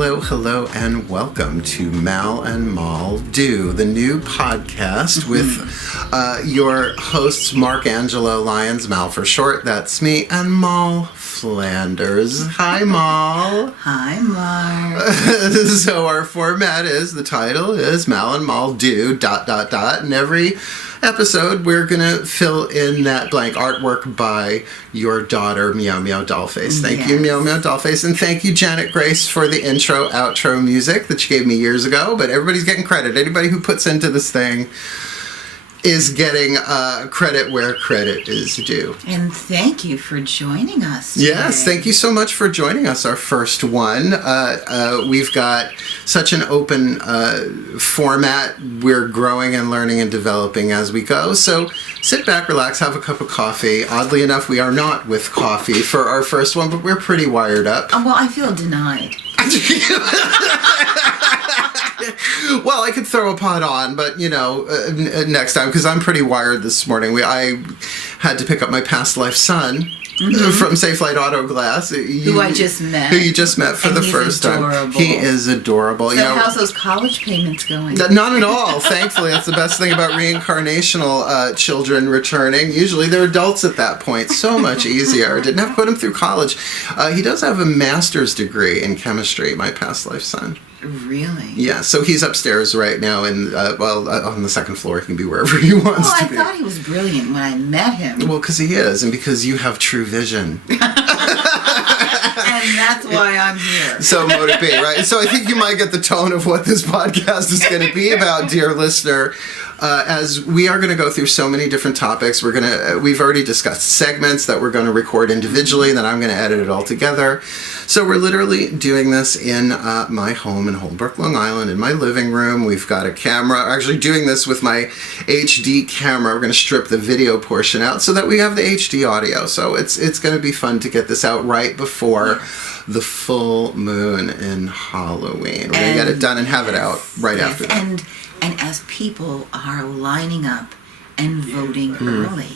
Hello, hello, and welcome to MAL and MOLL Do, the new podcast with your hosts, Mark, Angelo, Lyons, MAL for short, that's me, and Moll Flanders. Hi, Moll. Hi, Mark. So our format is, the title is MAL and MOLL Do, ... and every episode we're going to fill in that blank artwork by your daughter, MEOWMEOWDOLLFACE. Thank you, MEOWMEOWDOLLFACE, and thank you, Janet Grace, for the intro, outro music that you gave me years ago, but everybody's getting credit. Anybody who puts into this thing is getting credit where credit is due. And thank you for joining us today. Yes, thank you so much for joining us, our first one. We've got such an open format. We're growing and learning and developing as we go. So sit back, relax, have a cup of coffee. Oddly enough, we are not with coffee for our first one, but we're pretty wired up. Well, I feel denied. Well, I could throw a pot on, but, you know, next time, because I'm pretty wired this morning. I had to pick up my past life son from Safe Light Auto Glass. Who I just met. Who you just met for the first time. He is adorable. So how's those college payments going? Not at all. Thankfully, that's the best thing about reincarnational children returning. Usually they're adults at that point. So much easier. Didn't have to put him through college. He does have a master's degree in chemistry, my past life son. Really? Yeah, so he's upstairs right now, and on the second floor. He can be wherever he wants to be. I thought he was brilliant when I met him. Well, because he is, and because you have true vision. And that's why I'm here. So mote it be, right? So I think you might get the tone of what this podcast is going to be about, dear listener. As we are going to go through so many different topics, we've already discussed segments that we're going to record individually, then I'm going to edit it all together. So we're literally doing this in my home in Holbrook, Long Island, in my living room. We've got a camera. Actually doing this with my HD camera. We're going to strip the video portion out so that we have the HD audio. So it's going to be fun to get this out right before the full moon in Halloween. We're going to get it done and have it out right after that. And as people are lining up and voting early,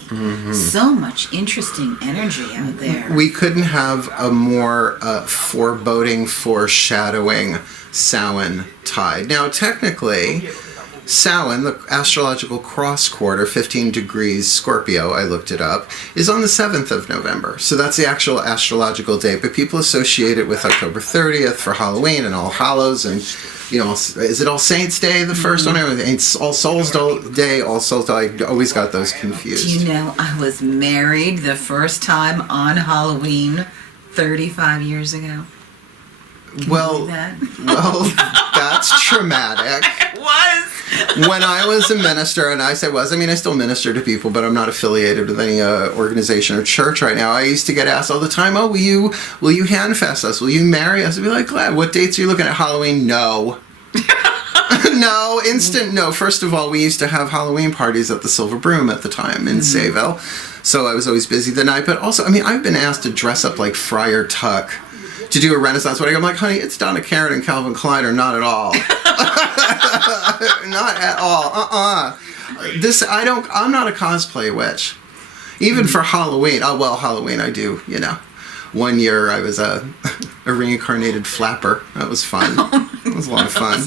so much interesting energy out there. We couldn't have a more foreboding, foreshadowing Samhain tide. Now, technically, Samhain, the astrological cross quarter, 15 degrees Scorpio, I looked it up, is on the 7th of November. So that's the actual astrological date. But people associate it with October 30th for Halloween and All Hallows and, you know, is it All Saints Day, the first one? It's All Souls Day, All Souls Day. I always got those confused. Do you know, I was married the first time on Halloween 35 years ago. Can you believe that? Well, that's traumatic. It was. When I was a minister, and I still minister to people, but I'm not affiliated with any organization or church right now. I used to get asked all the time, "Oh, will you handfest us? Will you marry us?" I'd be like, "Glad. What dates are you looking at? Halloween? No." No, instant no. First of all, we used to have Halloween parties at the Silver Broom at the time in Sayville, so I was always busy the night. But also, I've been asked to dress up like Friar Tuck to do a Renaissance wedding. I'm like, honey, it's Donna Karan and Calvin Klein, or not at all. Not at all. I'm not a cosplay witch. Even for Halloween. Oh, well, Halloween I do, you know. One year I was a reincarnated flapper. That was fun. It was a lot of fun.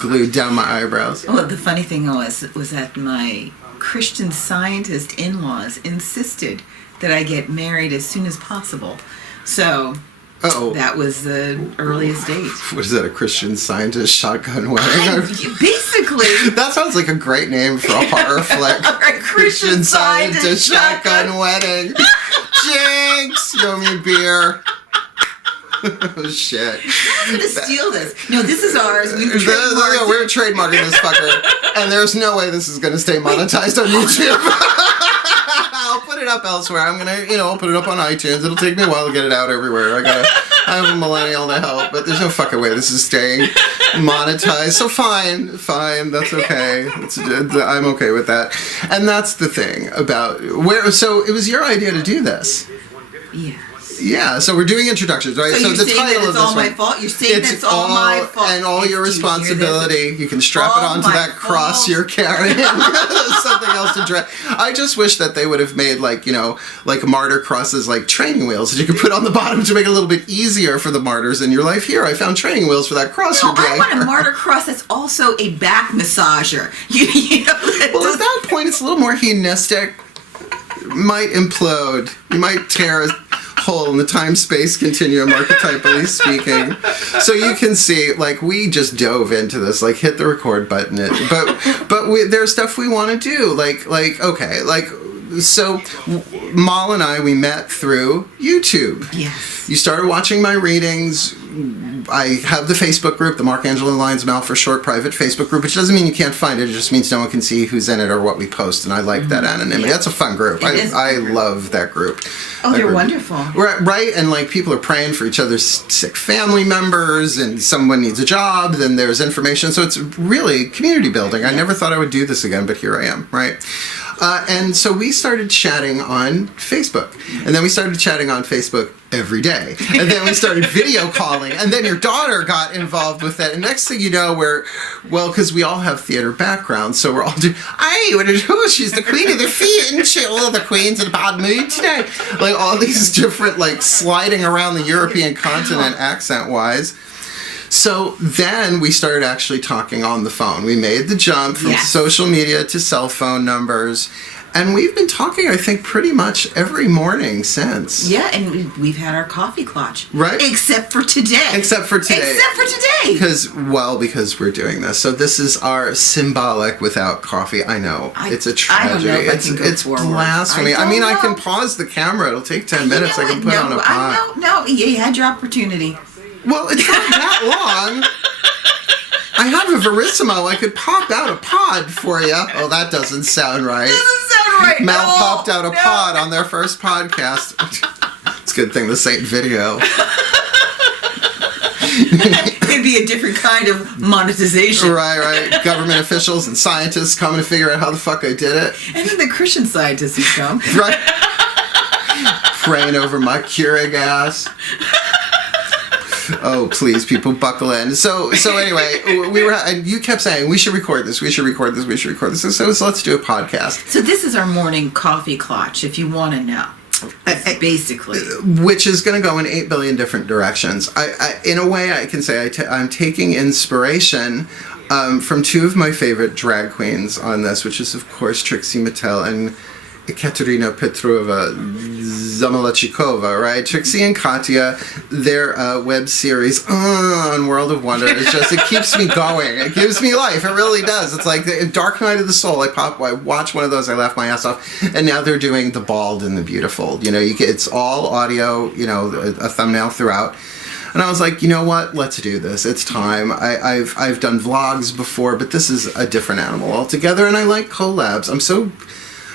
Glued down my eyebrows. Well, the funny thing was that my Christian Scientist in-laws insisted that I get married as soon as possible. So that was the earliest date. What is that, a Christian Scientist shotgun wedding? Basically. That sounds like a great name for a horror flick. A Christian Scientist shotgun wedding. Jinx! You owe me a beer. Oh, shit. I'm going to steal this. No, this is ours. We're trademarking this fucker. And there's no way this is going to stay monetized on YouTube. I'll put it up elsewhere. I'm going to, I'll put it up on iTunes. It'll take me a while to get it out everywhere. I have a millennial to help, but there's no fucking way this is staying monetized. So fine, that's okay. I'm okay with that. And that's the thing about so it was your idea to do this. Yes. Yeah, so we're doing introductions, right? So the title of it's this all my one, fault? You're saying that's all my fault. And all your responsibility. You can strap it onto that cross you're carrying. Something else to dress. I just wish that they would have made like martyr crosses, like training wheels that you could put on the bottom to make it a little bit easier for the martyrs in your life. Here, I found training wheels for that cross you're dragging. I want a martyr cross that's also a back massager. You know, well, at that point, it's a little more hedonistic. Might implode. You might tear a hole in the time-space continuum, archetypally speaking. So you can see, like, we just dove into this, like, hit the record button. But there's stuff we want to do, so Mal and I, we met through YouTube. Yes. You started watching my readings. I have the Facebook group, the Angelo Lyons MAL for short private Facebook group, which doesn't mean you can't find it. It just means no one can see who's in it or what we post, and I like that anonymity. Yeah. That's a fun group. I love that group. Oh, they're wonderful. Right, and like people are praying for each other's sick family members, and someone needs a job, then there's information. So it's really community building. I never thought I would do this again, but here I am, right? And so we started chatting on Facebook. And then we started chatting on Facebook every day. And then we started video calling. And then your daughter got involved with that. And next thing you know, because we all have theater backgrounds, so we're all doing, she's the queen of the feet, and the queen's in a bad mood today. Like all these different, like sliding around the European continent accent-wise. So then we started actually talking on the phone. We made the jump from social media to cell phone numbers. And we've been talking, I think, pretty much every morning since. Yeah, and we've had our coffee clutch. Right. Except for today. Because we're doing this. So this is our symbolic without coffee. I know. It's a tragedy. I don't know if I can go forward. Blasphemy. I can pause the camera. It'll take 10 minutes. I can put on a pot. No, you had your opportunity. Well, it's not that long. I have a Verissimo. I could pop out a pod for you. Oh, that doesn't sound right. Mel popped out a pod on their first podcast. It's a good thing this ain't video. It'd be a different kind of monetization. Right. Government officials and scientists coming to figure out how the fuck I did it. And then the Christian scientists who come. Right. Praying over my Keurig ass. Oh, please, people, buckle in. So anyway, you kept saying, we should record this. So let's do a podcast. So this is our morning coffee clutch, if you want to know. Basically. Which is going to go in 8 billion different directions. In a way, I can say I'm taking inspiration from two of my favorite drag queens on this, which is, of course, Trixie Mattel and Ekaterina Petrova Zamolodchikova, right? Trixie and Katya, their web series on World of Wonder is just, it keeps me going. It gives me life. It really does. It's like the Dark Night of the Soul. I watch one of those, I laugh my ass off. And now they're doing The Bald and the Beautiful. It's all audio, a thumbnail throughout. And I was like, you know what? Let's do this. It's time. I've done vlogs before, but this is a different animal altogether. And I like collabs.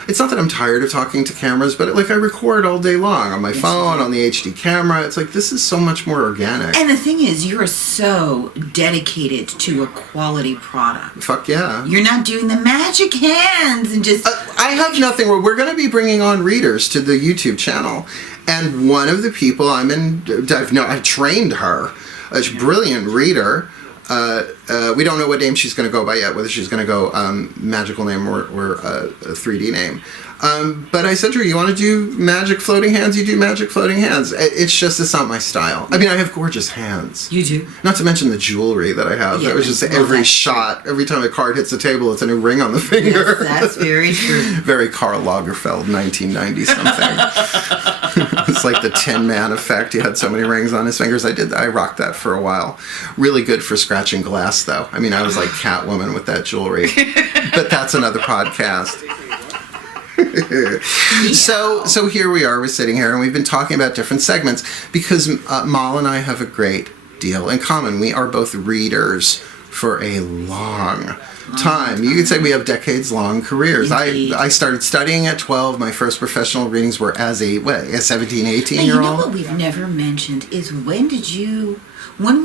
It's not that I'm tired of talking to cameras, but I record all day long on my phone, on the HD camera. It's like, this is so much more organic. And the thing is, you are so dedicated to a quality product. Fuck yeah. You're not doing the magic hands and just... I have nothing. We're going to be bringing on readers to the YouTube channel. And one of the people I trained her, a brilliant reader. We don't know what name she's going to go by yet, whether she's going to go magical name or a 3D name. But I said to her, you want to do magic floating hands? You do magic floating hands. It's not my style. I mean, I have gorgeous hands. You do. Not to mention the jewelry that I have. That was just every shot. Every time a card hits the table, it's a new ring on the finger. Yes, that's very true. Very Karl Lagerfeld, 1990-something. It's like the Tin Man effect. He had so many rings on his fingers. I rocked that for a while. Really good for scratching glass, though. I mean, I was like Catwoman with that jewelry. But that's another podcast. So here we are, we're sitting here, and we've been talking about different segments because Mal and I have a great deal in common. We are both readers for a long time. You could say we have decades-long careers. I started studying at 12. My first professional readings were as a 17, 18-year-old. You know what we've never mentioned is when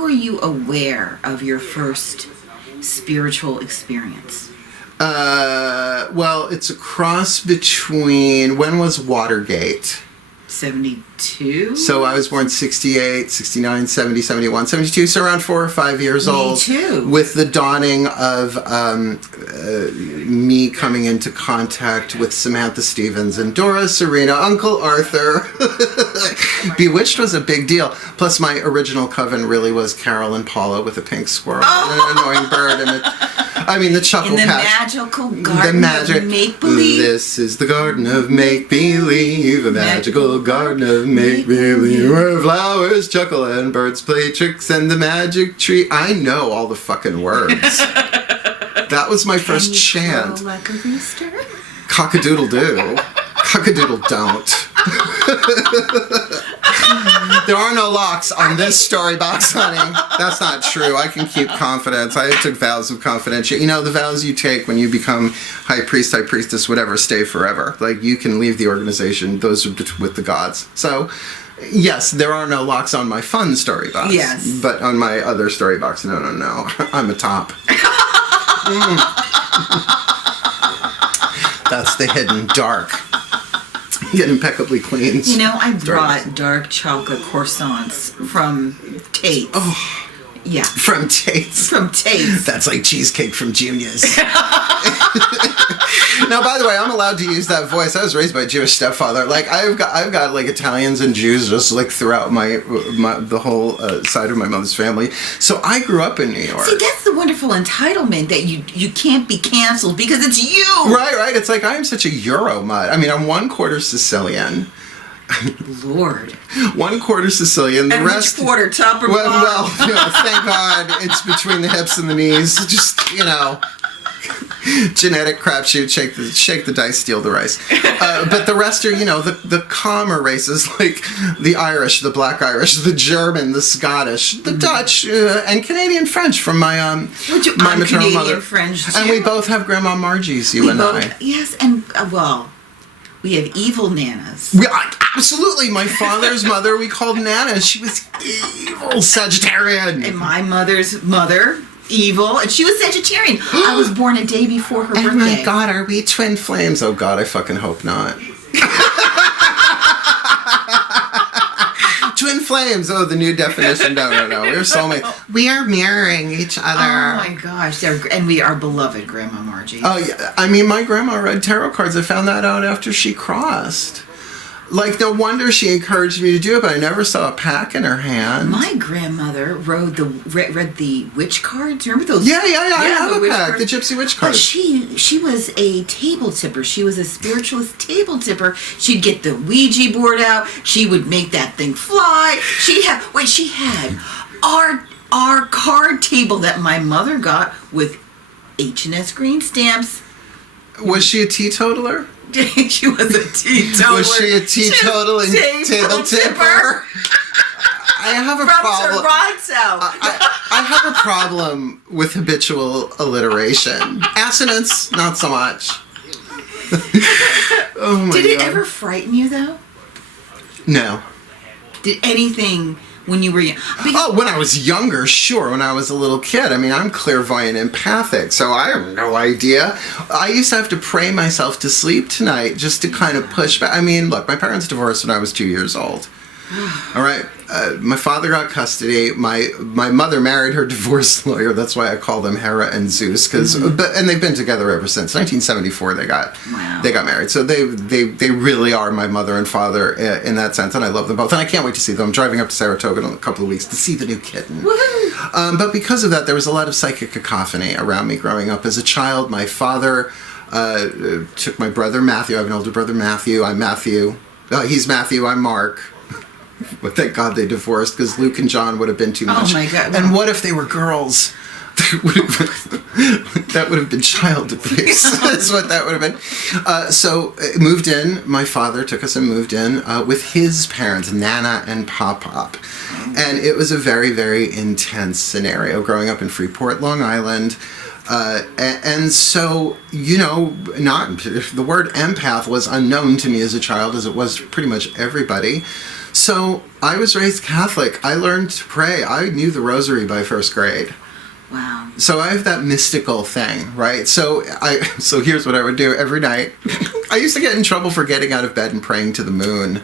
were you aware of your first spiritual experience? Well, it's a cross between, when was Watergate? 72. So I was born 68, 69, 70, 71, 72, so around 4 or 5 years old. Me too. With the dawning of me coming into contact with Samantha Stevens and Dora Serena, Uncle Arthur. Bewitched was a big deal. Plus my original coven really was Carol and Paula with a pink squirrel and an annoying bird and the Chuckle In the Patch. magical garden of make-believe. This is the garden of make-believe, a magical garden of make-believe, where flowers chuckle and birds play tricks and the magic tree. I know all the fucking words. That was my first chant. Like a rooster? Cock-a-doodle-doo. Cock-a-doodle-don't. There are no locks on this story box, honey. That's not true. I can keep confidence. I took vows of confidentiality. You know, the vows you take when you become high priest, high priestess, whatever, stay forever. Like, you can leave the organization. Those are with the gods. So, yes, there are no locks on my fun story box. Yes. But on my other story box, no. I'm a top. That's the hidden dark. Get impeccably clean. You know, I brought dark chocolate croissants from Tate's. Oh. Yeah. From Tate's. From Tate's. That's like cheesecake from Junior's. Now, by the way, I'm allowed to use that voice. I was raised by a Jewish stepfather. Like, I've got like Italians and Jews just like throughout the whole side of my mother's family. So I grew up in New York. See, that's the wonderful entitlement that you can't be canceled because it's you. Right. It's like I am such a Euro mutt. I mean, I'm 1/4 Sicilian. Lord. 1/4 Sicilian. The and rest. Which quarter, top or bottom? Well, thank God it's between the hips and the knees. Just, genetic crapshoot. Shake the dice, steal the rice. But the rest are, the calmer races like the Irish, the Black Irish, the German, the Scottish, the Dutch, and Canadian French from my my maternal mother. French too. And we both have Grandma Margie's. I. Yes, and we have evil nanas. Absolutely. My father's mother, we called Nana. She was evil Sagittarian. And my mother's mother, evil, and she was Sagittarian. I was born a day before her birthday. Oh my God, are we twin flames? Oh God, I fucking hope not. Twin flames. Oh, the new definition. No. We're soulmates. We are mirroring each other. Oh my gosh. And we are beloved Grandma Margie. Oh yeah. I mean, my grandma read tarot cards. I found that out after she crossed. Like, no wonder she encouraged me to do it, but I never saw a pack in her hand. My grandmother read the witch cards. Remember those? Yeah, I have a pack. Cards. The Gypsy Witch cards. But she was a table tipper. She was a spiritualist table tipper. She'd get the Ouija board out. She would make that thing fly. She had our card table that my mother got with H&S green stamps. Was she a teetotaler? She was a teetotaler. Was she a teetotal and table tipper? I have a problem. Toronto. I have a problem with habitual alliteration. Assonance, not so much. Oh my God. Did it ever frighten you though? No. Did anything when you were young? When I was younger, sure. When I was a little kid. I mean, I'm clairvoyant empathic, so I have no idea. I used to have to pray myself to sleep tonight just to kind of push back. I mean, look, my parents divorced when I was 2 years old. All right. My father got custody. My mother married her divorce lawyer. That's why I call them Hera and Zeus. And they've been together ever since 1974. They got married. So they really are my mother and father in that sense, and I love them both. And I can't wait to see them. I'm driving up to Saratoga in a couple of weeks to see the new kitten. But because of that, there was a lot of psychic cacophony around me growing up as a child. My father took my brother Matthew. I have an older brother Matthew. I'm Matthew. He's Matthew. I'm Mark. But thank God they divorced because Luke and John would have been too much. Oh my God! And what if they were girls? That would have been child abuse. That's what that would have been. So moved in. My father took us and moved in with his parents, Nana and Pop. And it was a very, very intense scenario growing up in Freeport, Long Island. And so, the word empath was unknown to me as a child, as it was to pretty much everybody. So I was raised Catholic. I learned to pray. I knew the rosary by first grade. Wow. So I have that mystical thing, right? So here's what I would do every night. I used to get in trouble for getting out of bed and praying to the moon.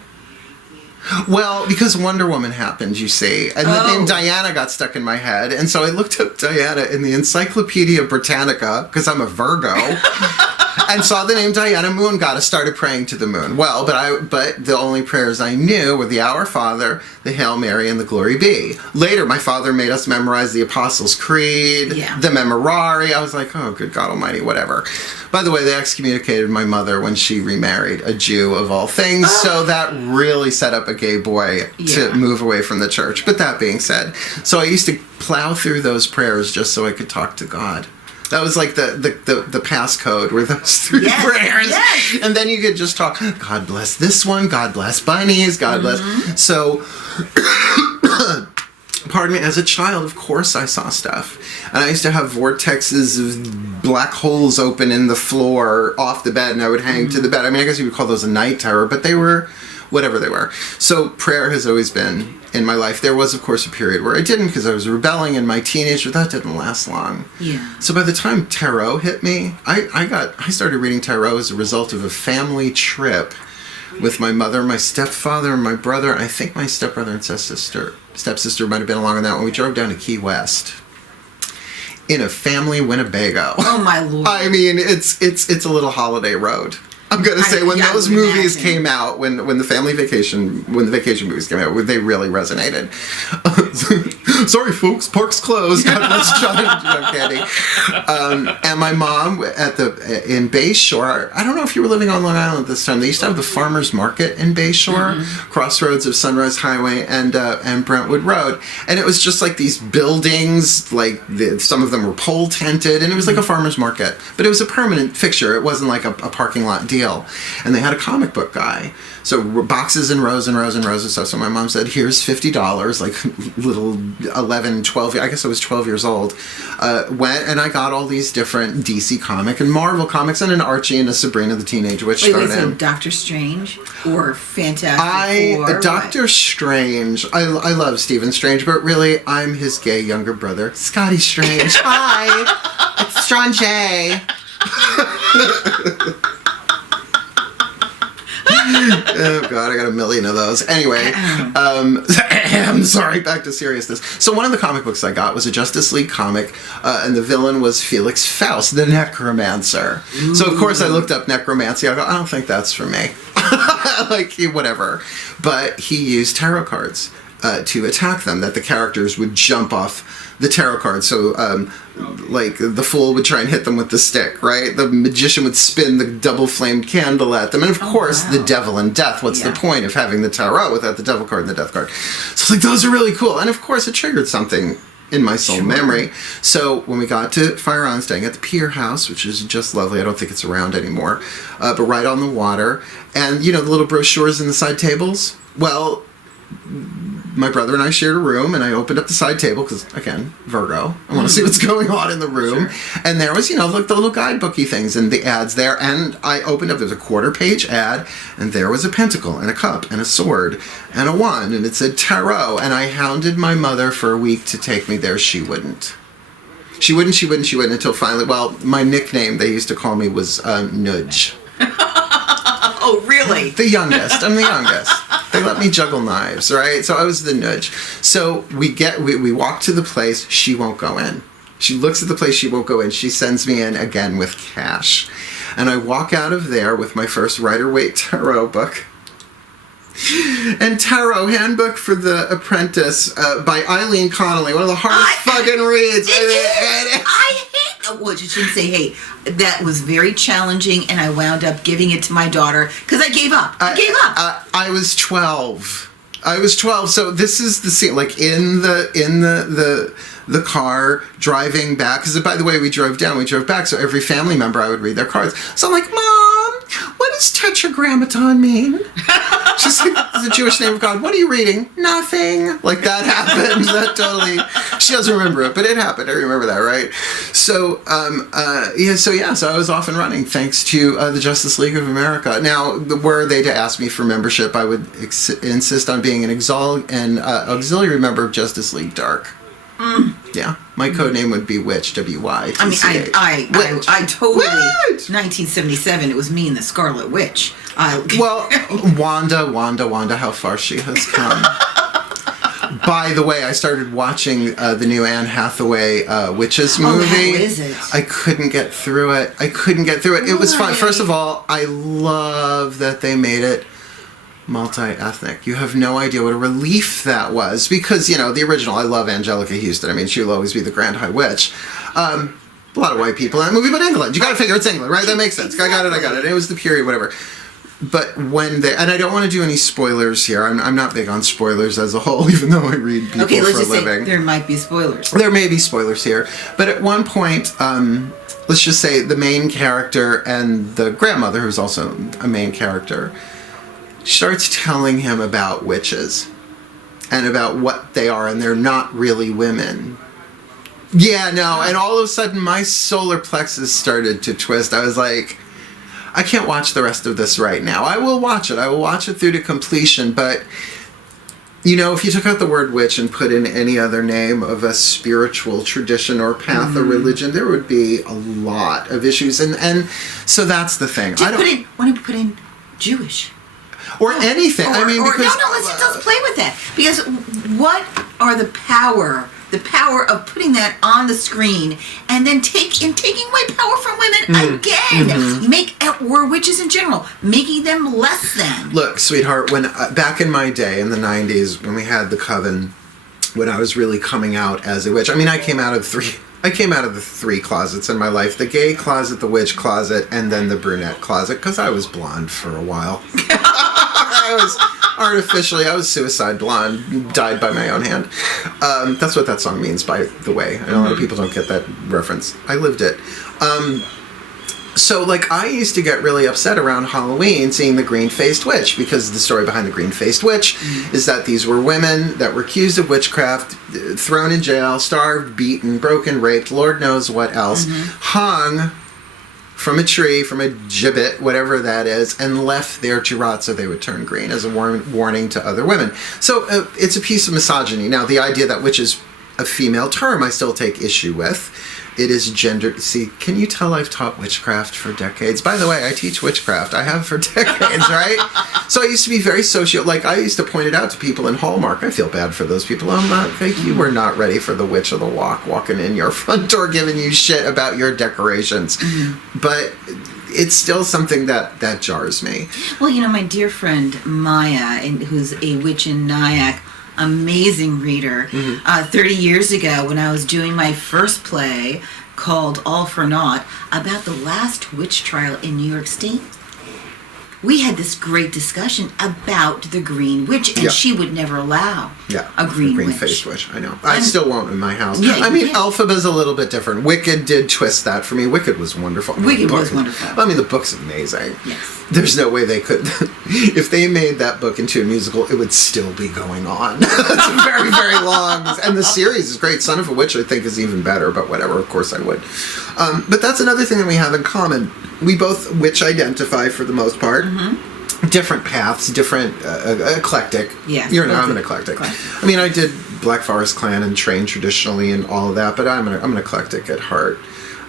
Well, because Wonder Woman happened, you see. And the name Diana got stuck in my head. And so I looked up Diana in the Encyclopedia Britannica, because I'm a Virgo, and saw the name Diana, moon goddess, started praying to the moon. Well, but the only prayers I knew were the Our Father, the Hail Mary, and the Glory Be. Later, my father made us memorize the Apostles' Creed, the Memorare. I was like, oh, good God almighty, whatever. By the way, they excommunicated my mother when she remarried a Jew of all things, so that really set up a gay boy to move away from the church. But that being said, so I used to plow through those prayers just so I could talk to God. That was like the passcode were those three prayers. Yes. And then you could just talk, God bless this one, God bless bunnies, God bless. So, pardon me, as a child, of course I saw stuff. And I used to have vortexes of black holes open in the floor off the bed, and I would hang to the bed. I mean, I guess you would call those a night terror, but they were whatever they were. So prayer has always been in my life. There was, of course, a period where I didn't because I was rebelling in my teenager. That didn't last long. Yeah. So by the time tarot hit me, I started reading tarot as a result of a family trip with my mother, my stepfather, and my brother. I think my stepbrother and stepsister might have been along on that when we drove down to Key West in a family Winnebago. Oh my Lord! I mean, it's a little holiday road. I'm gonna say when those movies came out, when the vacation movies came out, they really resonated. Sorry, folks, park's closed. God bless John Candy. And my mom in Bay Shore. I don't know if you were living on Long Island at this time. They used to have the farmers market in Bay Shore, crossroads of Sunrise Highway and Brentwood Road, and it was just like these buildings. Like some of them were pole tented, and it was like a farmers market, but it was a permanent fixture. It wasn't like a parking lot deal. And they had a comic book guy. So boxes and rows and rows and rows of stuff. So my mom said, here's $50, like little 11, 12, I guess I was 12 years old. Went and I got all these different DC comic and Marvel comics and an Archie and a Sabrina the Teenage Witch thrown in. Doctor Strange or Fantastic Four? Doctor Strange. I love Stephen Strange, but really I'm his gay younger brother, Scotty Strange. Hi, it's Strong J. Oh God, I got a million of those. Anyway, I'm sorry, back to seriousness. So one of the comic books I got was a Justice League comic, and the villain was Felix Faust, the necromancer. Ooh. So of course I looked up necromancy. I go, I don't think that's for me. Like, whatever. But he used tarot cards to attack them, that the characters would jump off the tarot cards. So, like, the fool would try and hit them with the stick, right? The magician would spin the double-flamed candle at them. And, of course, the devil and death. What's the point of having the tarot without the devil card and the death card? So it's like, those are really cool. And, of course, it triggered something in my soul memory. So when we got to Fire Island, staying at the Pier House, which is just lovely. I don't think it's around anymore. But right on the water. And, you know, the little brochures in the side tables? Well, my brother and I shared a room, and I opened up the side table because, again, Virgo. I want to see what's going on in the room. Sure. And there was, you know, like the little guidebooky things and the ads there. And I opened up, there's a quarter-page ad, and there was a pentacle and a cup and a sword and a wand, and it said tarot. And I hounded my mother for a week to take me there. She wouldn't. She wouldn't until finally, well, my nickname they used to call me was Nudge. Oh, really? The youngest. I'm the youngest. They let me juggle knives, right? So I was the Nudge. So we walk to the place. She won't go in. She looks at the place. She won't go in. She sends me in again with cash. And I walk out of there with my first Rider-Waite tarot book. And Tarot Handbook for the Apprentice by Eileen Connolly. One of the hardest fucking reads. I hate. Well, you shouldn't say hate. That was very challenging, and I wound up giving it to my daughter because I gave up. I was 12. So this is the scene, like in the car driving back. Because by the way, we drove back. So every family member, I would read their cards. So I'm like, Mom, what does Tetragrammaton mean? She's like, it's a Jewish name of God. What are you reading? Nothing. Like, that happened. That totally. She doesn't remember it, but it happened. I remember that, right? So, So I was off and running thanks to the Justice League of America. Now, were they to ask me for membership, I would insist on being an auxiliary member of Justice League Dark. Yeah, my code name would be Witch, W-Y. I mean, I totally. Witch! 1977. It was me and the Scarlet Witch. Well, Wanda, how far she has come. By the way, I started watching the new Anne Hathaway Witches movie. How is it? I couldn't get through it. It was fun. First of all, I love that they made it multi-ethnic. You have no idea what a relief that was, because, the original, I love Angelica Houston. I mean, she will always be the Grand High Witch. A lot of white people in that movie, but England. You got to figure it's England, right? That makes sense. Exactly. I got it. It was the period, whatever. But and I don't want to do any spoilers here. I'm not big on spoilers as a whole, even though I read people okay, let's for a just living. say there might be spoilers. There may be spoilers here. But at one point, let's just say the main character and the grandmother, who's also a main character, starts telling him about witches and about what they are, and they're not really women. Yeah, no, and all of a sudden my solar plexus started to twist. I was like, I can't watch the rest of this right now. I will watch it through to completion, but if you took out the word witch and put in any other name of a spiritual tradition or path or religion, there would be a lot of issues, and so that's the thing. Why don't you put in Jewish? Or anything. Because... let's just play with that. Because what are the power of putting that on the screen and then taking away power from women again? Or witches in general, making them less than. Look, sweetheart, when back in my day, in the 90s, when we had the coven, when I was really coming out as a witch, I came out of the three closets in my life: the gay closet, the witch closet, and then the brunette closet, because I was blonde for a while. I was suicide blonde, died by my own hand. That's what that song means, by the way. I know a lot of people don't get that reference. I lived it. So, I used to get really upset around Halloween seeing the green-faced witch, because the story behind the green-faced witch is that these were women that were accused of witchcraft, thrown in jail, starved, beaten, broken, raped, Lord knows what else, hung from a tree, from a gibbet, whatever that is, and left there to rot so they would turn green as a warning to other women. So it's a piece of misogyny. Now, the idea that witch is a female term, I still take issue with. It is gendered. See, can you tell I've taught witchcraft for decades? By the way, I teach witchcraft. I have for decades, right? So I used to be very I used to point it out to people in Hallmark. I feel bad for those people. You were not ready for the witch of the walk walking in your front door giving you shit about your decorations. But it's still something that jars me. Well, my dear friend Maya, who's a witch in Nyack, amazing reader. 30 years ago, when I was doing my first play called All for Naught, about the last witch trial in New York State, we had this great discussion about the green witch, and she would never allow a green-faced witch. I know. I still won't in my house. Yeah, Elphaba's a little bit different. Wicked did twist that for me. Wicked was wonderful. Wicked was wonderful. The book's amazing. Yes. There's no way they could. If they made that book into a musical, it would still be going on. It's very, very long. And the series is great. Son of a Witch, I think, is even better, but whatever. Of course I would. But that's another thing that we have in common. We both witch identify for the most part. Different paths, different eclectic. Yeah. I'm an eclectic. I did Black Forest Clan and trained traditionally and all of that, but I'm an eclectic at heart.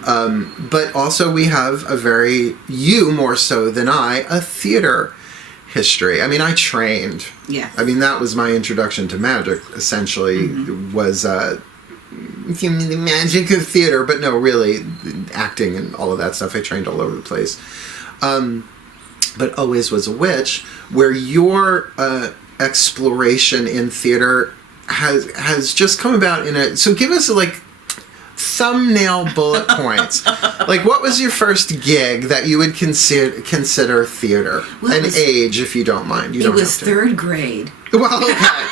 But also we have you more so than I, a theater history. I trained. Yeah. That was my introduction to magic, essentially, was the magic of theater, but no, really, acting and all of that stuff. I trained all over the place. But always was a witch, where your exploration in theater has just come about so give us thumbnail bullet points. What was your first gig that you would consider theater? An age, if you don't mind. It was third grade. Well, okay.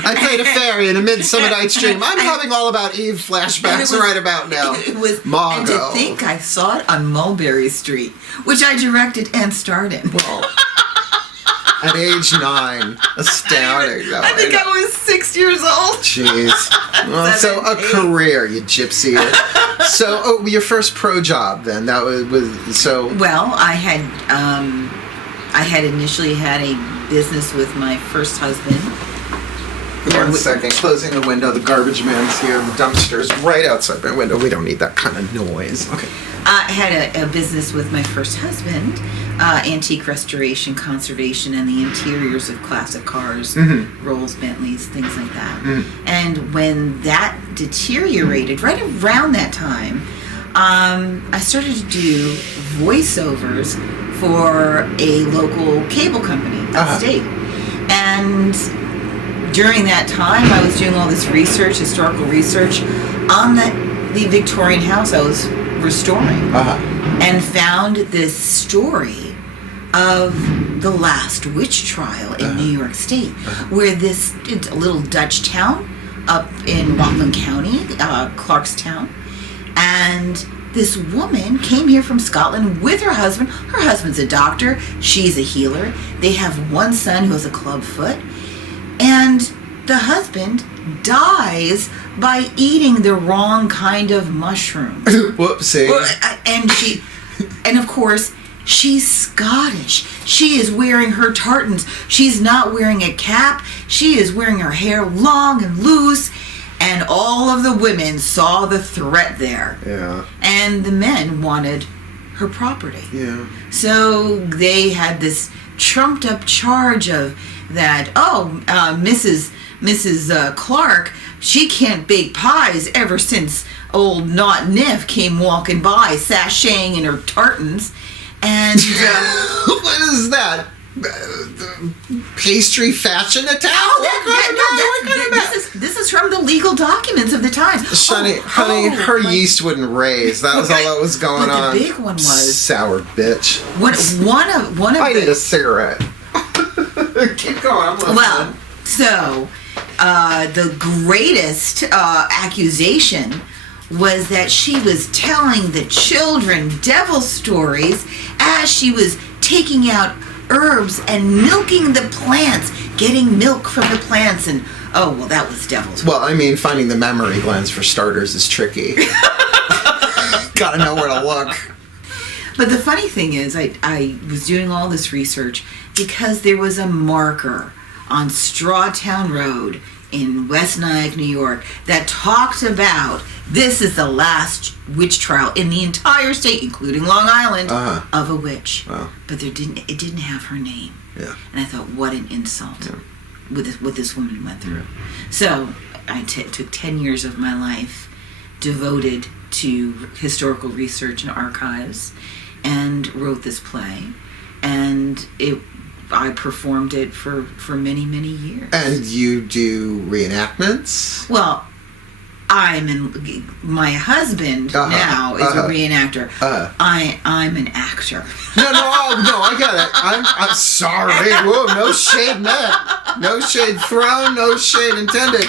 I played a fairy in A Midsummer Night's Dream. I'm having all about Eve flashbacks right about now. It was, Margot. And to think I saw it on Mulberry Street, which I directed and starred in. Well, at age 9, astounding. I think I was 6 years old. Jeez. Well, so a career, you gypsy. So, your first pro job then? That was so. Well, I had initially had a business with my first husband. 1 second. Closing the window. The garbage man's here. The dumpster's right outside my window. We don't need that kind of noise. Okay. I had a business with my first husband, antique restoration, conservation, and the interiors of classic cars, Rolls, Bentleys, things like that. And when that deteriorated, right around that time, I started to do voiceovers for a local cable company upstate. And during that time, I was doing all this research, historical research, on the Victorian house I was restoring, and found this story of the last witch trial in New York State, where it's a little Dutch town up in Rockland County, Clarkstown, and this woman came here from Scotland with her husband. Her husband's a doctor, she's a healer. They have one son who has a club foot, and the husband dies by eating the wrong kind of mushroom. Whoopsie. And of course, she's Scottish. She is wearing her tartans. She's not wearing a cap. She is wearing her hair long and loose. And all of the women saw the threat there. Yeah. And the men wanted her property. Yeah. So they had this trumped up charge of that, Mrs. Clark, she can't bake pies ever since old Not Niff came walking by, sashaying in her tartans. And what is that? Pastry fashion attack? This is from the legal documents of the time. Honey, her yeast wouldn't raise. That was all that was going on. The big one was sour bitch. One of I need a cigarette. Keep going. I'm listening. Well, so the greatest accusation was that she was telling the children devil stories as she was taking out herbs and milking the plants, getting milk from the plants, and that was devil's work. Well, I mean, finding the mammary glands for starters is tricky. Gotta know where to look. But the funny thing is, I was doing all this research because there was a marker on Strawtown Road in West Nyack, New York, that talked about this is the last witch trial in the entire state, including Long Island, of a witch. Wow. But it didn't have her name. Yeah. And I thought, what an insult what this woman went through. Yeah. So I took 10 years of my life devoted to historical research and archives, and wrote this play, and I performed it for many, many years. And you do reenactments? Well, my husband now is a reenactor. I'm an actor. No, I get it. I'm sorry. Whoa, no shade meant. No shade thrown, no shade intended.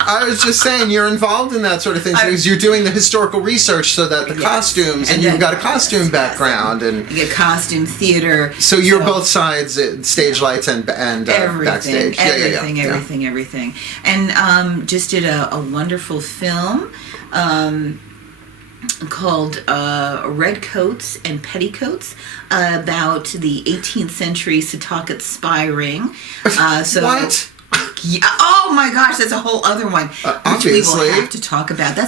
I was just saying you're involved in that sort of thing because you're doing the historical research so that the costumes, and you've got a costume background. And you get costume theater. So you're both sides, stage lights and backstage. Everything. And just did a wonderful film called Red Coats and Petticoats about the 18th century Setauket spy ring. What? Yeah, oh my gosh, that's a whole other one. Obviously. We will have to talk about.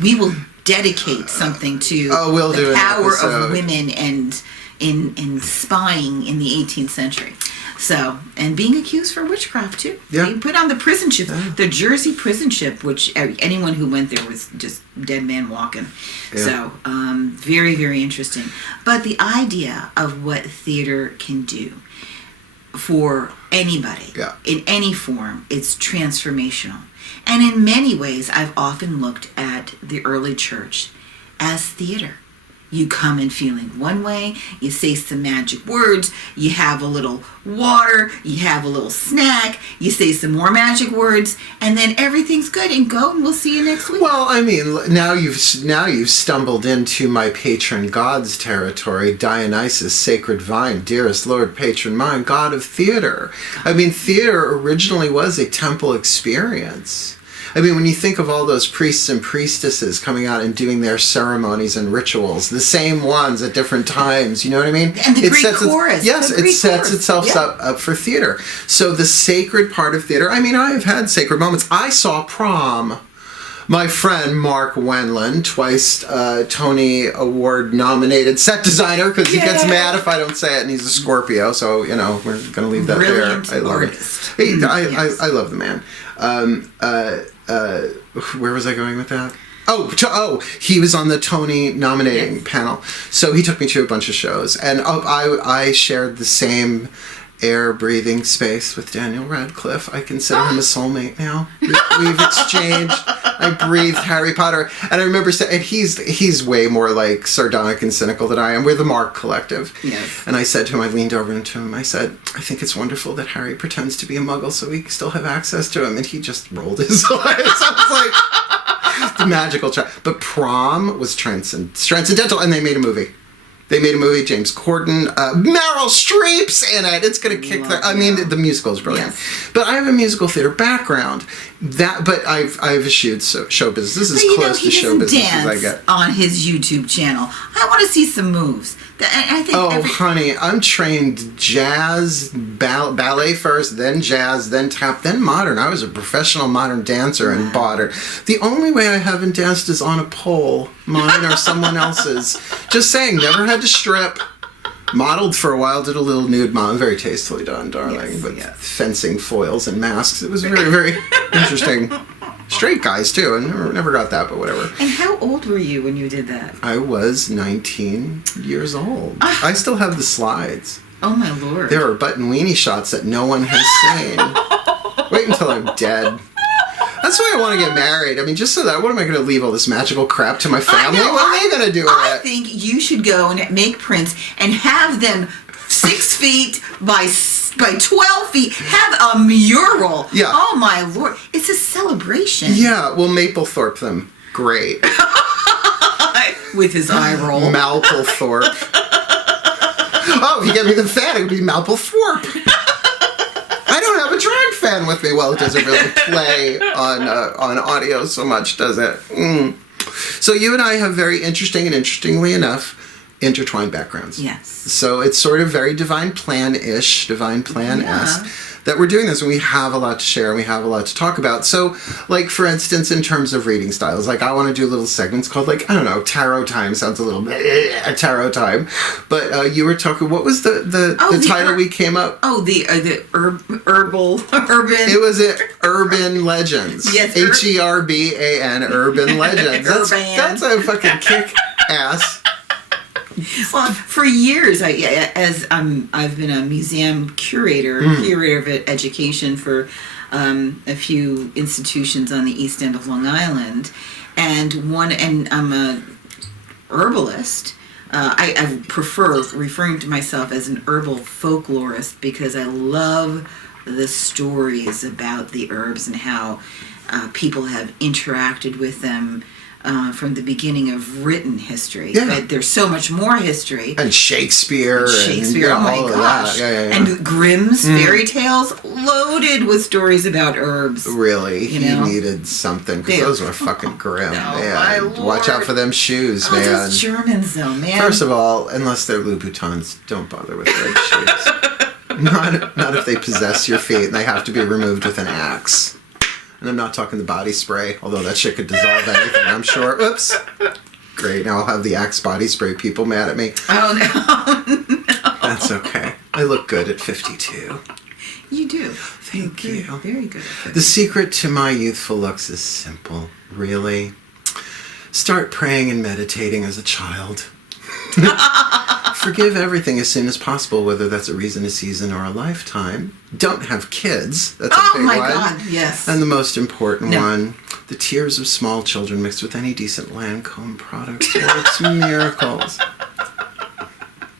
We will dedicate something to the power of women and in spying in the 18th century. So, and being accused for witchcraft too. Yeah. They put on the prison ship, the Jersey prison ship, which anyone who went there was just dead man walking. Yeah. So, very, very interesting. But the idea of what theater can do for anybody in any form, it's transformational. And in many ways, I've often looked at the early church as theater. You come in feeling one way, you say some magic words, you have a little water, you have a little snack, you say some more magic words, and then everything's good, and go, and we'll see you next week. Well, I mean, now you've stumbled into my patron god's territory, Dionysus, sacred vine, dearest Lord, patron mine, god of theater. I mean, theater originally was a temple experience. I mean, when you think of all those priests and priestesses coming out and doing their ceremonies and rituals, the same ones at different times, you know what I mean? And the Greek chorus. Yes, it sets itself up for theater. So the sacred part of theater, I mean, I have had sacred moments. I saw Prom. My friend Mark Wenlin, twice Tony Award nominated set designer, because he gets mad if I don't say it, and he's a Scorpio, so, you know, we're going to leave that Brilliant there. I love artist. it. I love the man. Where was I going with that? He was on the Tony nominating panel. So he took me to a bunch of shows, and I shared the same air-breathing space with Daniel Radcliffe. I consider him a soulmate now. We've exchanged. I breathed Harry Potter, and I remember saying, and he's way more like sardonic and cynical than I am. We're the Mark Collective. Yes. And I said to him, I leaned over to him, I said, I think it's wonderful that Harry pretends to be a muggle so we still have access to him. And he just rolled his eyes. I was like, the magical child. But Prom was transcendental, and they made a movie. James Corden, Meryl Streep's in it. It's going to kick I mean, the musical is brilliant. Yes. But I have a musical theater background. But I have eschewed show business. This is as close to show business as I get. On his YouTube channel, I want to see some moves. I think honey, I'm trained jazz, ballet first, then jazz, then tap, then modern. I was a professional modern dancer and modern. The only way I haven't danced is on a pole, mine or someone else's. Just saying, never had to strip. Modeled for a while, did a little nude model, very tastefully done, darling, with fencing foils and masks. It was very, very interesting. Straight guys, too, and never got that, but whatever. And how old were you when you did that? I was 19 years old. I still have the slides. Oh, my Lord. There are button weenie shots that no one has seen. Wait until I'm dead. That's why I want to get married. I mean, just so that, what am I going to leave all this magical crap to my family? What are they going to do with it? I think you should go and make prints and have them 6 feet by 12 feet. Have a mural. Yeah. Oh, my Lord. It's a celebration. Yeah, well, Maplethorpe them. Great. With his eye roll. Malplethorpe. Oh, if you get me the fan, it would be Malplethorpe. I don't have a drag fan with me. Well, it doesn't really play on audio so much, does it? So you and I have very interesting and interestingly enough, intertwined backgrounds. Yes. So it's sort of very divine plan-esque that we're doing this, and we have a lot to share and we have a lot to talk about. So, like, for instance, in terms of reading styles, like, I want to do little segments called, like, I don't know, tarot time sounds a little tarot time, but you were talking, what was the title we came up? Oh, the urban. It was Urban Legends. Yes. Herban, Urban Legends. That's a fucking kick-ass. Well, for years, I've been a museum curator of education for a few institutions on the east end of Long Island, and I'm a herbalist. I prefer referring to myself as an herbal folklorist because I love the stories about the herbs and how people have interacted with them. From the beginning of written history. Yeah. But there's so much more history. And Shakespeare. And, oh my gosh. Yeah. And Grimm's fairy tales loaded with stories about herbs. Really? He needed something, because those were fucking grim. My Lord. Watch out for them shoes, man. Those Germans, though, man. First of all, unless they're Louboutins, don't bother with red shoes. Not if they possess your feet and they have to be removed with an axe. And I'm not talking the body spray, although that shit could dissolve anything, I'm sure. Oops. Great, now I'll have the Axe body spray people mad at me. Oh, no. That's okay. I look good at 52. You do. Thank you. Very good at 52. The secret to my youthful looks is simple, really. Start praying and meditating as a child. Forgive everything as soon as possible, whether that's a reason, a season, or a lifetime. Don't have kids. That's a big one. Oh my God, yes. And the most important one, the tears of small children mixed with any decent Lancome product works miracles.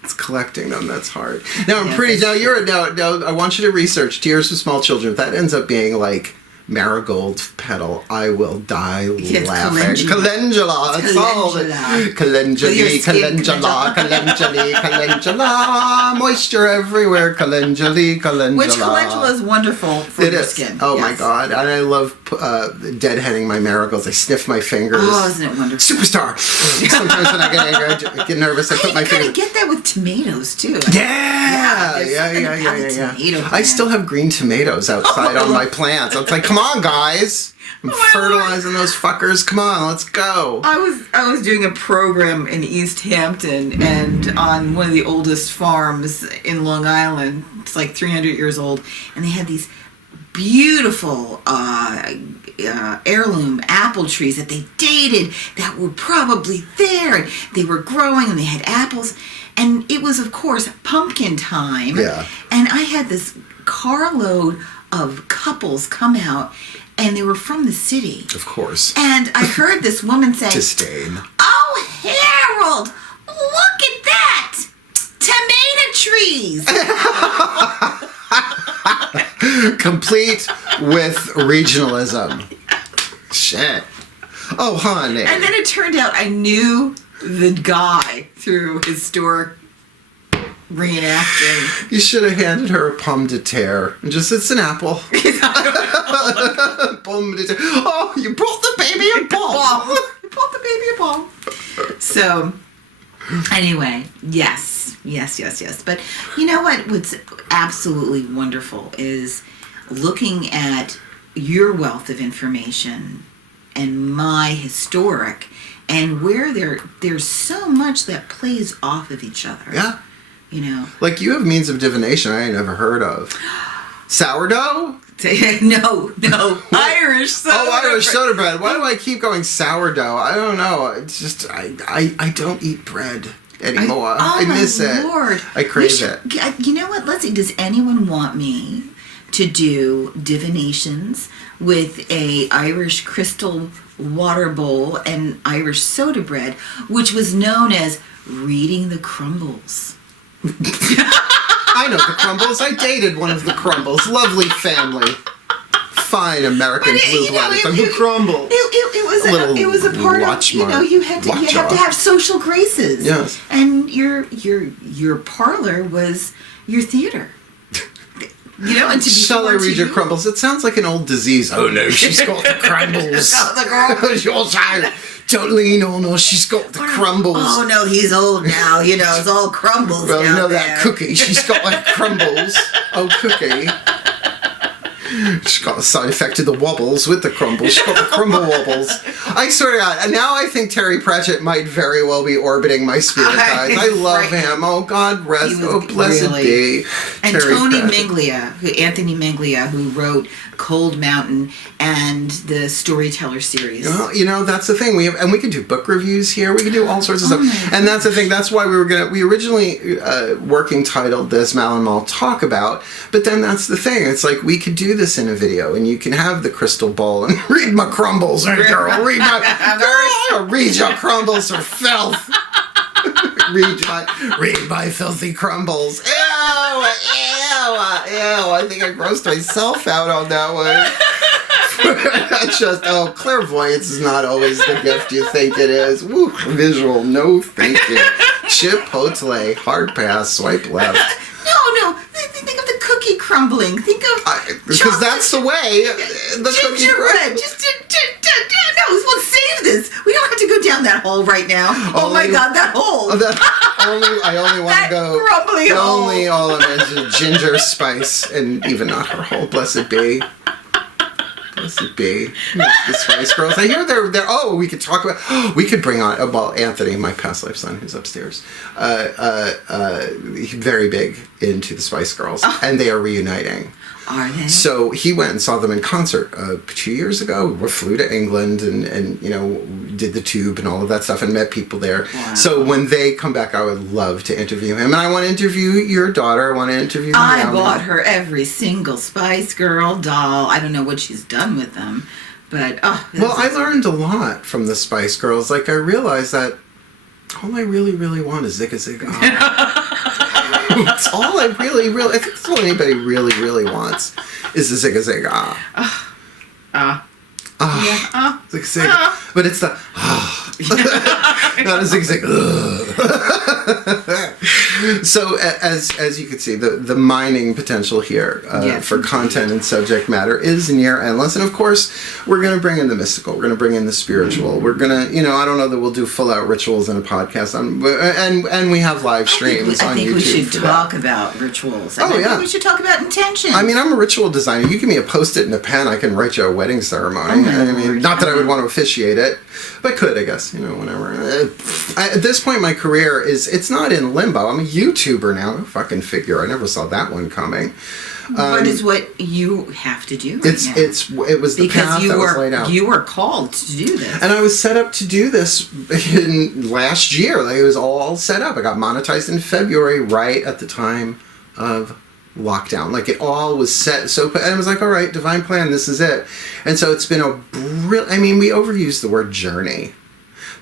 It's collecting them, that's hard. Now I want you to research tears of small children. If that ends up being like marigold petal, I will die Yes, laughing. Calendula. It's all the calendula. Moisture everywhere. Calendula. Which calendula is wonderful for your skin. Oh yes. my God. And I love deadheading my marigolds. I sniff my fingers. Oh, isn't it wonderful? Superstar. Sometimes when I get angry, I get nervous. I put my fingers. You get that with tomatoes too. Yeah. I still have green tomatoes outside on my plants. I'm like, come on, guys. I'm fertilizing those fuckers. Come on, let's go. I was doing a program in East Hampton, and on one of the oldest farms in Long Island. It's like 300 years old, and they had these beautiful heirloom apple trees that they dated that were probably there. And they were growing, and they had apples, and it was, of course, pumpkin time. Yeah. And I had this carload of couples come out, and they were from the city. Of course. And I heard this woman say, Disdain. "Oh, Harold, look at that! Tomato trees!" Complete with regionalism. Shit. Oh, honey. And then it turned out I knew the guy through historic reenacting. You should have handed her a pomme de terre. And just, it's an apple. Pomme de terre. Oh, you brought the baby a ball. You brought the baby a ball. So, anyway, yes. But you know what? What's absolutely wonderful is looking at your wealth of information and my historic, and where there's so much that plays off of each other. Yeah. You know. Like, you have means of divination I ain't never heard of. Sourdough? No. Irish soda. Oh, Irish soda bread. Why do I keep going sourdough? I don't know. It's just, I don't eat bread anymore. I miss it. Lord. I crave it. You know what? Let's see. Does anyone want me to do divinations with a Irish crystal water bowl and Irish soda bread, which was known as reading the crumbles? I know the Crumbles. I dated one of the Crumbles. Lovely family. Fine American blue-blooded. The Crumbles. It was a part of, you know, you have to have social graces. Yes. And your parlor was your theater. You know, and to be Shall I read your crumbles? It sounds like an old disease. Oh no, she's got the crumbles. Your child. Don't lean on her, she's got the crumbles. Oh no, he's old now. You know, it's all crumbles. Well, you know there. that Cookie. She's got like crumbles. Oh, Cookie. She's got the side effect of the wobbles with the crumbles. She's got the crumble wobbles. I swear to God, and now I think Terry Pratchett might very well be orbiting my spirit, guys. I love him. Oh, God rest. Oh, blessed be. And Terry Anthony Pratchett. Minglia, who wrote Cold Mountain and the Storyteller series. You know, that's the thing. We can do book reviews here. We can do all sorts of stuff. And that's the thing. That's why we originally working titled this MAL and MOLL Talk About. But then that's the thing. It's like, we could do this in a video, and you can have the crystal ball and read my crumbles. Hey, girl, read your crumbles or filth. read my filthy crumbles. Ew. I think I grossed myself out on that one. Clairvoyance is not always the gift you think it is. Woo, visual, no thank you. Chipotle, hard pass, swipe left. No. Think of the cookie crumbling. Think of because that's the way the cookie gingerbread. We'll save this. We don't have to go down that hole right now. Oh my God, that hole. I only want to go. Crumbly the hole. only element is ginger spice, and even not her hole. Blessed be. Blessed be. The Spice Girls. I hear they're. Oh, we could talk about. We could bring on. Well, Anthony, my past life son, who's upstairs. He's very big into the Spice Girls, and they are reuniting. Are they? So he went and saw them in concert 2 years ago. We flew to England and you know, did the Tube and all of that stuff and met people there. Wow. So when they come back, I would love to interview him. And I want to interview your daughter. I want to interview I bought her every single Spice Girl doll. I don't know what she's done with them, but well, I learned a lot from the Spice Girls. Like, I realized that all I really, really want is Zigga Zigga. That's all I really, I think that's all anybody really, really wants is the Zigga Zigga. Yeah. But it's the not a zigzag. So as you can see, the mining potential here for content and subject matter is near endless, and of course we're going to bring in the mystical, we're going to bring in the spiritual, we're going to, I don't know that we'll do full out rituals in a podcast, and we have live streams on YouTube. I think we should talk about rituals. I think we should talk about intentions. I mean, I'm a ritual designer. You give me a post-it and a pen, I can write you a wedding ceremony. I mean, not that I would want to officiate it, but could, I guess, whenever. At this point in my career, it's not in limbo. I'm a YouTuber now. Go fucking figure. I never saw that one coming. What is what you have to do right now? It was the path that was laid out. You were called to do this. And I was set up to do this in last year. Like, it was all set up. I got monetized in February, right at the time of lockdown. Like, it all was set. So, and I was like, all right, divine plan, this is it. And so it's been we overuse the word journey.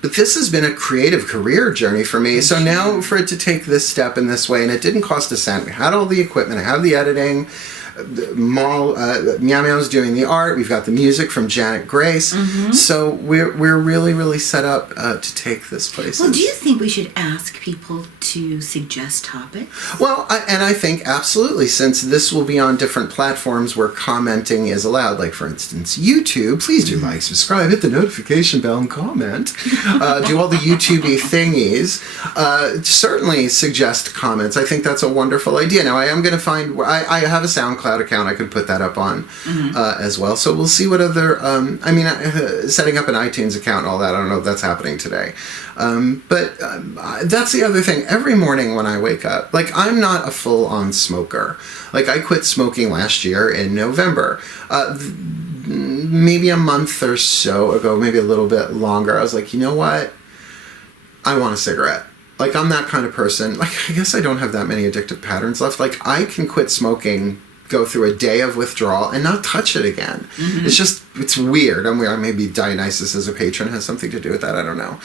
But this has been a creative career journey for me. So now for it to take this step in this way, and it didn't cost a cent. We had all the equipment. I have the editing. MEOWMEOW's doing the art. We've got the music from Janet Grace. So we're really, really set up to take this places. Well, do you think we should ask people to suggest topics? Well, I think absolutely, since this will be on different platforms where commenting is allowed. Like, for instance, YouTube. Please do like, subscribe, hit the notification bell, and comment. Do all the YouTube-y thingies. Certainly suggest comments. I think that's a wonderful idea. Now, I am going to find... I have a SoundCloud account. I could put that up on as well. So we'll see what other... setting up an iTunes account and all that, I don't know if that's happening today. But that's the other thing. Every morning when I wake up, like, I'm not a full-on smoker. Like, I quit smoking last year in November. Maybe a month or so ago, maybe a little bit longer, I was like, you know what? I want a cigarette. Like, I'm that kind of person. Like, I guess I don't have that many addictive patterns left. Like, I can quit smoking, go through a day of withdrawal, and not touch it again. It's weird. Maybe Dionysus as a patron has something to do with that. I don't know.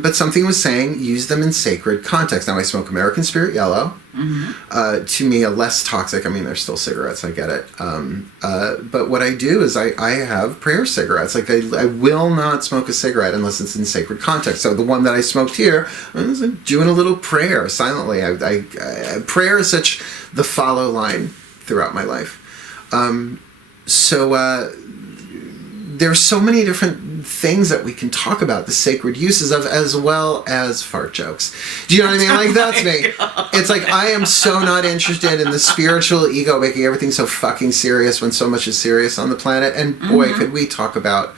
But something was saying, use them in sacred context. Now, I smoke American Spirit Yellow. To me, a less toxic. I mean, they're still cigarettes. I get it. But what I do is I have prayer cigarettes. Like, I will not smoke a cigarette unless it's in sacred context. So the one that I smoked here, I was doing a little prayer silently. Prayer is such the follow line throughout my life. There's so many different things that we can talk about, the sacred uses of, as well as fart jokes. Do you know what I mean? Like, that's me. It's like, I am so not interested in the spiritual ego making everything so fucking serious when so much is serious on the planet. And boy, could we talk about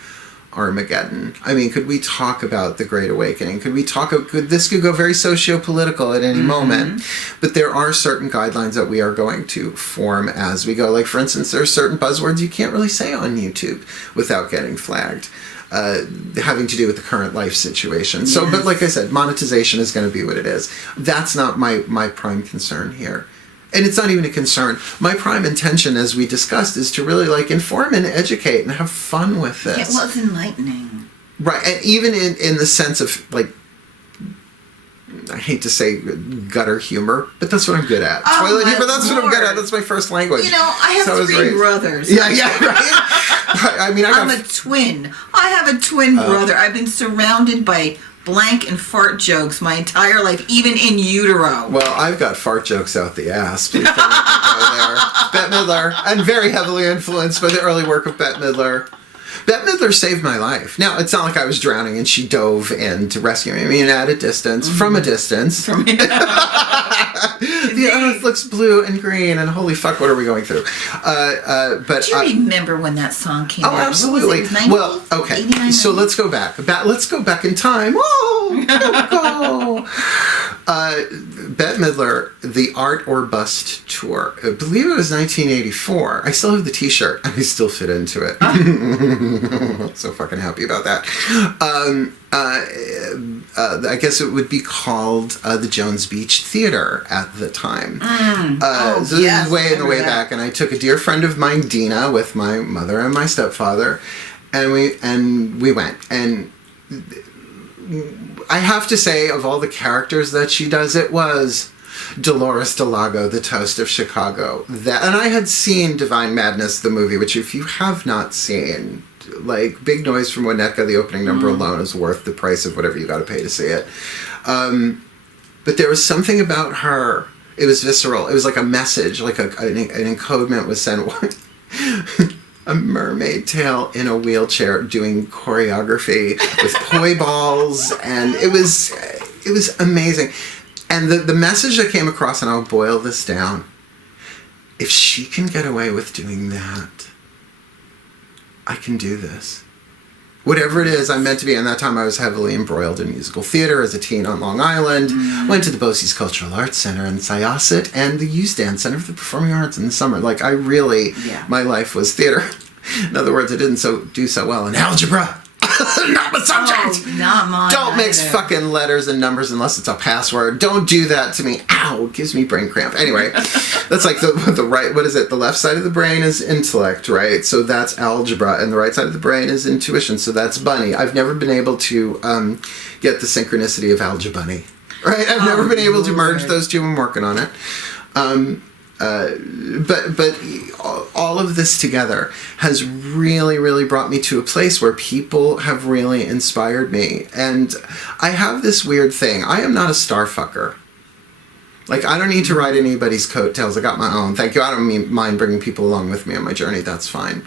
Armageddon. I mean, could we talk about the Great Awakening? This could go very socio-political at any moment, but there are certain guidelines that we are going to form as we go. Like, for instance, there are certain buzzwords you can't really say on YouTube without getting flagged, having to do with the current life situation. So, but like I said, monetization is going to be what it is. That's not my prime concern here. And it's not even a concern. My prime intention, as we discussed, is to really, like, inform and educate and have fun with this. Yeah, well, it's enlightening. Right, and even in the sense of, like, I hate to say gutter humor, but that's what I'm good at. Toilet humor, that's what I'm good at. That's my first language. I have three brothers. Yeah, right? I mean, I'm a twin. I have a twin brother. I've been surrounded by blank and fart jokes my entire life, even in utero. Well, I've got fart jokes out the ass. Please don't let me go there. Bette Midler. I'm very heavily influenced by the early work of Bette Midler. Bette Midler saved my life. Now, it's not like I was drowning and she dove in to rescue me. I mean, at a distance, from a distance. The earth looks blue and green, and holy fuck, what are we going through? But do you remember when that song came out? Oh, absolutely. Well, okay. So let's go back. Let's go back in time. Whoa! Go! Bette Midler, the Art or Bust tour. I believe it was 1984. I still have the T-shirt, and I still fit into it. So fucking happy about that. I guess it would be called the Jones Beach Theater at the time. So this is way in the way back, and I took a dear friend of mine, Dina, with my mother and my stepfather, and we went. And I have to say, of all the characters that she does, it was Dolores Delago, The Toast of Chicago. And I had seen Divine Madness, the movie, which if you have not seen, like, Big Noise from Winnetka, the opening number alone is worth the price of whatever you got to pay to see it. But there was something about her. It was visceral. It was like a message, like an encodement was sent. A mermaid tail in a wheelchair doing choreography with poi balls, and it was amazing. And the message that came across, and I'll boil this down, if she can get away with doing that, I can do this. Whatever it is I'm meant to be. And that time I was heavily embroiled in musical theater as a teen on Long Island. Went to the Bosse's Cultural Arts Center in Syosset and the USDAN Center for the Performing Arts in the summer. Like, I really, my life was theater. In other words, I didn't do so well in algebra. Not my subject. Oh, not mine. Don't mix fucking letters and numbers unless it's a password. Don't do that to me. Ow, it gives me brain cramp. Anyway, that's like the right, what is it? The left side of the brain is intellect, right? So that's algebra, and the right side of the brain is intuition. So that's bunny. I've never been able to get the synchronicity of algebunny, right? I've never been able to merge those two. I'm working on it. But all of this together has really, really brought me to a place where people have really inspired me. And I have this weird thing. I am not a star fucker. Like, I don't need to ride anybody's coattails. I got my own. Thank you. I don't mind bringing people along with me on my journey. That's fine.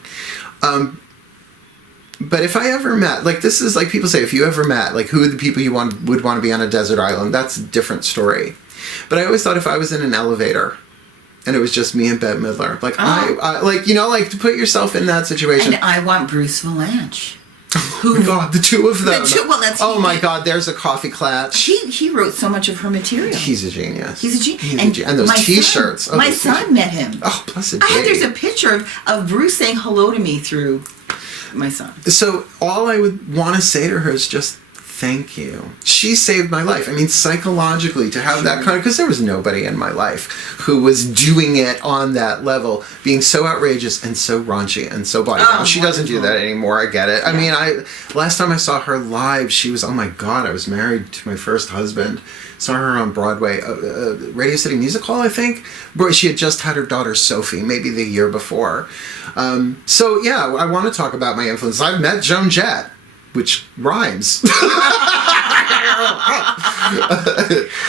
But if I ever met, like, this is like people say, if you ever met, like, who are the people you would want to be on a desert island? That's a different story. But I always thought if I was in an elevator and it was just me and Bette Midler, like, I like, you know, like, to put yourself in that situation. And I want Bruce Valanche. Oh my God, the two of them. Well, my God, there's a coffee clatch. He wrote so much of her material. He's a genius. He's a genius. And those T-shirts. My son met him. Oh, blessed be. There's a picture of Bruce saying hello to me through my son. So all I would want to say to her is just thank you. She saved my life. I mean, psychologically, to have that kind of, because there was nobody in my life who was doing it on that level, being so outrageous and so raunchy and so body down. She doesn't do that anymore. I get it. Yeah. I mean, last time I saw her live, she was, oh my God, I was married to my first husband. Saw her on Broadway, Radio City Music Hall, I think. Boy, she had just had her daughter Sophie, maybe the year before. So yeah, I want to talk about my influence. I've met Joan Jett, which rhymes.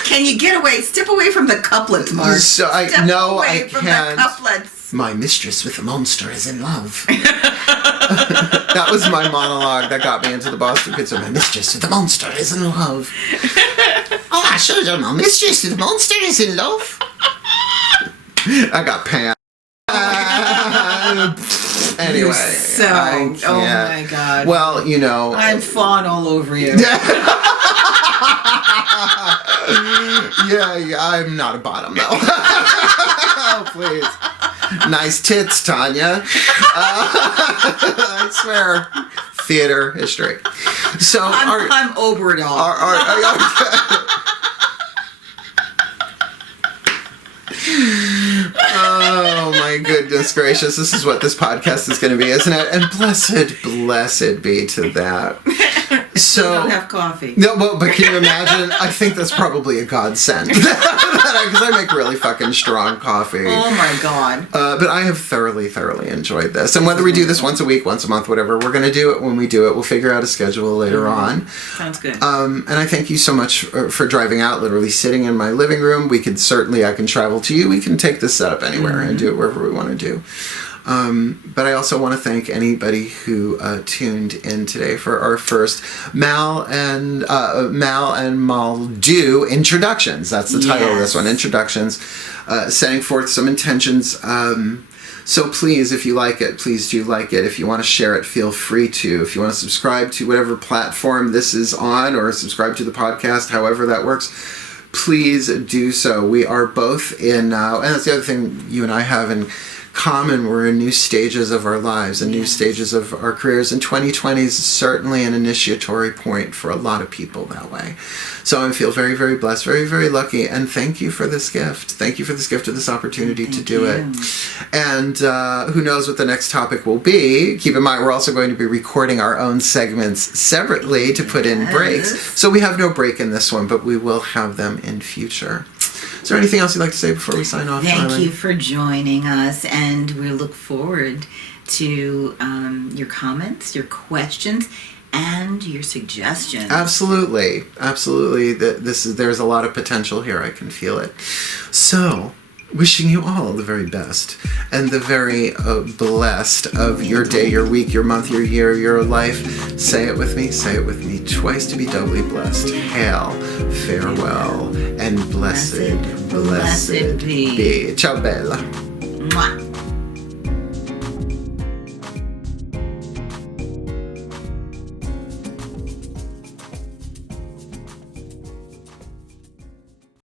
Can you step away from the couplets, Mark? I can't. The couplets. My mistress with the monster is in love. That was my monologue that got me into the Boston Kids. My mistress with the monster is in love. Oh, I showed you my mistress with the monster is in love. I got pants. Anyway, oh my God. Well, you know, I'm fawn all over you. Yeah, I'm not a bottom though. Oh, please. Nice tits, Tanya. I swear. Theater history. So I'm over it all. Oh my goodness gracious, this is what this podcast is going to be, isn't it? And blessed be to that. So I don't have coffee. No, but can you imagine? I think that's probably a godsend. Because I make really fucking strong coffee. Oh my God. But I have thoroughly enjoyed this. And whether we do this once a week, once a month, whatever, we're going to do it when we do it. We'll figure out a schedule later on. Sounds good. And I thank you so much for driving out, literally sitting in my living room. I can travel to you. We can take this setup anywhere and do it wherever we want to do. But I also want to thank anybody who tuned in today for our first MAL and MOLL Do introductions. That's the title of this one, introductions, setting forth some intentions. So please, if you like it, please do like it. If you want to share it, feel free to. If you want to subscribe to whatever platform this is on, or subscribe to the podcast, however that works, please do so. We are both in, and that's the other thing you and I have in common, we're in new stages of our lives and new stages of our careers, and 2020 is certainly an initiatory point for a lot of people that way. So I feel very, very blessed, very, very lucky, and thank you for this gift. Thank you for this gift of this opportunity to do it. And who knows what the next topic will be. Keep in mind, we're also going to be recording our own segments separately to put in breaks. So we have no break in this one, but we will have them in future. Is there anything else you'd like to say before we sign off, Thank darling? you for joining us, and we look forward to your comments, your questions, and your suggestions. Absolutely. There's a lot of potential here. I can feel it. So, wishing you all the very best and the very blessed of your day, your week, your month, your year, your life. Say it with me twice to be doubly blessed. Hail, farewell, and blessed be. Ciao bella. Mwah.